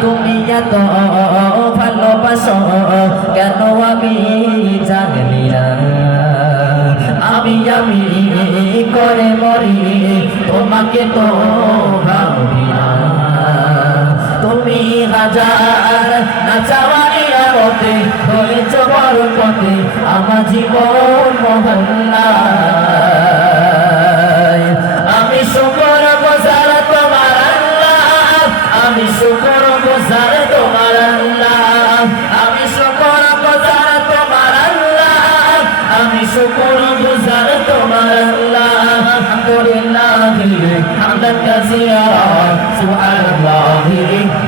তুমি এত ভালোবাসো কেন আমি জানি না আমি করে মরি তোমাকে তো ভাবি না তুমি হাজার না চাওয়ানি আমতে হয়েছ বড় পথে আমার জীবন মহল্লা আমি শুকর গুজার তোমার আল্লাহ আমি শুকর গুজার তোমার আল্লাহ আমি শুকর গুজার তোমার আল্লাহ আমি শুকর গুজার তোমার আল্লাহ আলহামদুলিল্লাহ হামদান কাসীরা সুবহানাল্লাহ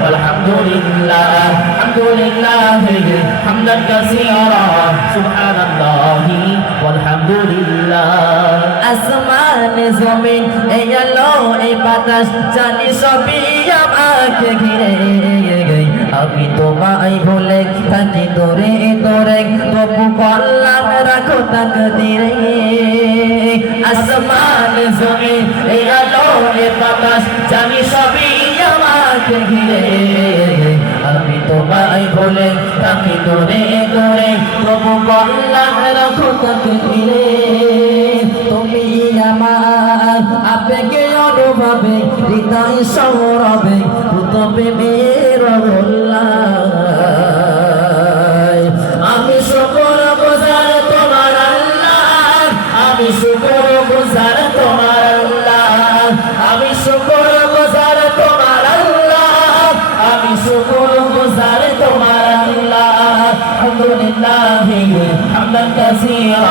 walhamdulillah alhamdulillah hamdan katsira subhanallah walhamdulillah আসমান জমিন এই আলো এই বাতাস জানি সবই আমাকে ঘিরে আমি তোমায় ভুলে থাকি দূরে দূরে তবু কল্যাণ রাখো তাকদীরে আসমান জমিন এই আলো এই বাতাস জানি সবই আমাকে ঘিরে আমি তোমায় ভুলে থাকি দূরে দূরে তবু কল্যাণ রাখো তাকদীরে তুমি আমার আবেগে অনুভবে হৃদয় সৌরভে তবে মেরা আমি শুকর গুজার তোমার আল্লাহ আমি শুকর গুজার তোমার আল্লাহ আমি শুকর গুজার তোমার আল্লাহ আমি শুকর গুজার তোমার আল্লাহ আলহামদুলিল্লাহ হামদান কাসীরা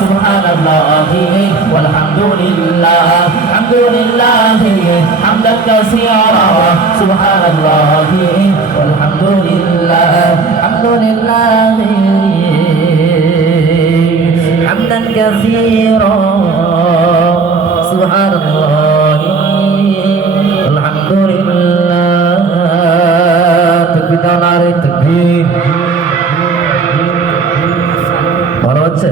সুবহানাল্লাহ walhamdulillah alhamdulillah hamdan katsira subhanallah walhamdulillah alhamdulillah hamdan katsira subhanallah alhamdulillah takbir nare takbir ভালো হচ্ছে